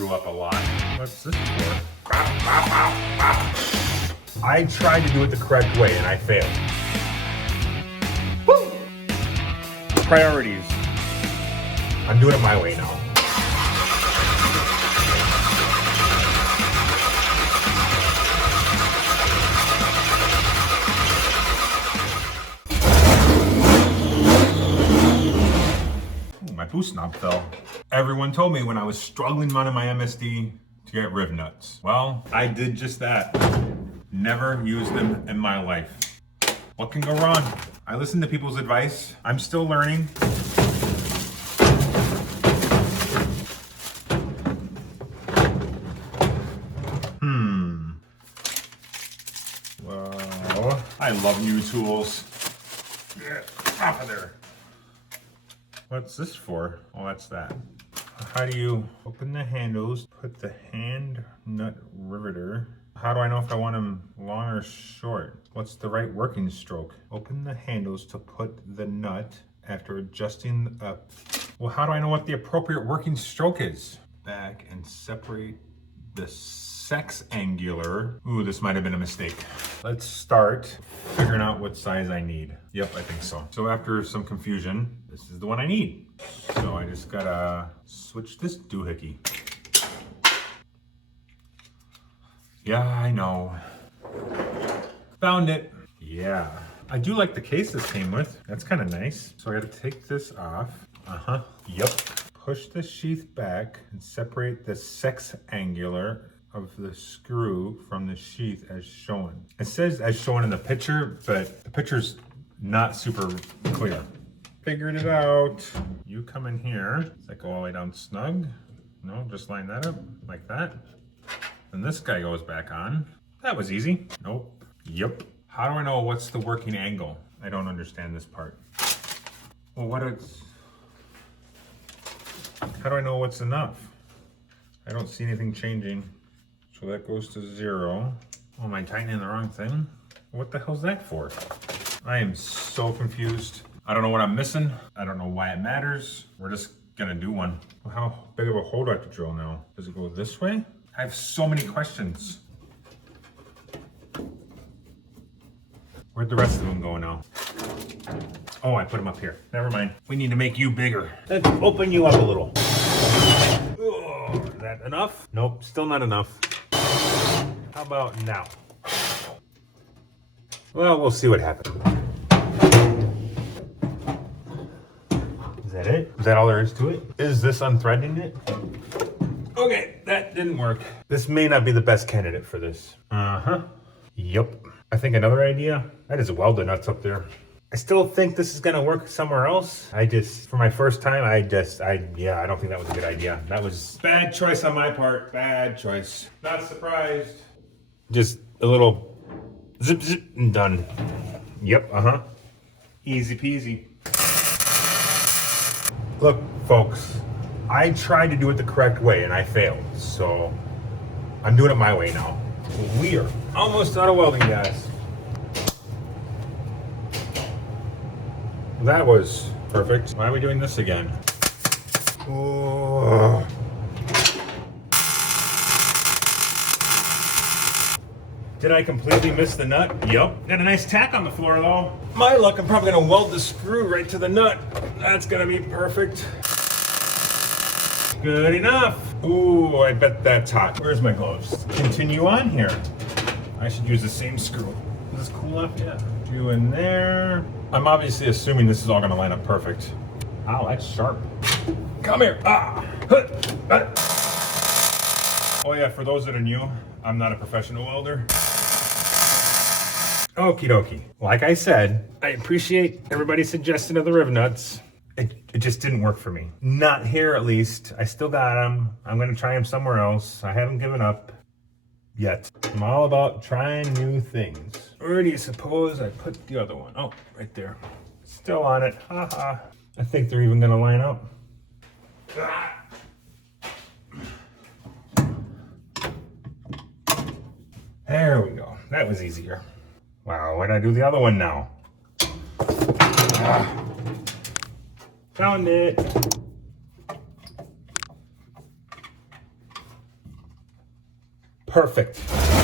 screw up a lot. What's this for? I tried to do it the correct way and I failed. Woo! Priorities. I'm doing it my way now. My boost knob fell. Everyone told me when I was struggling running my MSD to get riv nuts. Well, I did just that. Never used them in my life. What can go wrong? I listen to people's advice. I'm still learning. Well, I love new tools. Get off of there. What's this for? Oh, that's that. How do you open the handles, put the hand nut riveter? How do I know if I want them long or short? What's the right working stroke? Open the handles to put the nut after adjusting up. Well, how do I know what the appropriate working stroke is? Back and separate the sex angular. Ooh, this might have been a mistake. Let's start figuring out what size I need. Yep, I think so. So after some confusion, this is the one I need. So I just gotta switch this doohickey. Yeah, I know. Found it. Yeah. I do like the case this came with. That's kind of nice. So I gotta take this off. Yep. Push the sheath back and separate the sex angular of the screw from the sheath as shown. It says as shown in the picture, but the picture's not super clear. Figured it out. You come in here. Does that go all the way down snug? No, just line that up like that. And this guy goes back on. That was easy. Nope. Yep. How do I know what's the working angle? I don't understand this part. Well, how do I know what's enough? I don't see anything changing. So that goes to 0. Oh, am I tightening the wrong thing? What the hell's that for? I am so confused. I don't know what I'm missing. I don't know why it matters. We're just gonna do one. How big of a hole do I have to drill now? Does it go this way? I have so many questions. Where'd the rest of them go now? Oh, I put them up here. Never mind. We need to make you bigger. Let's open you up a little. Oh, is that enough? Nope, still not enough. How about now? Well, we'll see what happens. Is that it? Is that all there is to it? Is this unthreading it? Okay, that didn't work. This may not be the best candidate for this. Yep. I think another idea. That is weld the nuts up there. I still think this is gonna work somewhere else. For my first time, I don't think that was a good idea. That was bad choice on my part. Bad choice. Not surprised. Just a little zip zip and done. Yep, Easy peasy. Look, folks, I tried to do it the correct way and I failed. So I'm doing it my way now. We are almost out of welding gas. That was perfect. Why are we doing this again? Oh. Did I completely miss the nut? Yup. Got a nice tack on the floor though. My luck, I'm probably gonna weld the screw right to the nut. That's gonna be perfect. Good enough. Ooh, I bet that's hot. Where's my gloves? Continue on here. I should use the same screw. Is this cool enough? Yeah. You in there. I'm obviously assuming this is all gonna line up perfect. Ow, that's sharp. Come here. Oh yeah, for those that are new, I'm not a professional welder. Okie dokie. Like I said, I appreciate everybody's suggestion of the riv nuts. It just didn't work for me. Not here, at least. I still got them. I'm gonna try them somewhere else. I haven't given up yet. I'm all about trying new things. Where do you suppose I put the other one? Oh, right there. Still on it. Haha. I think they're even gonna line up. There we go. That was easier. Wow, why'd I do the other one now? Found it. Perfect.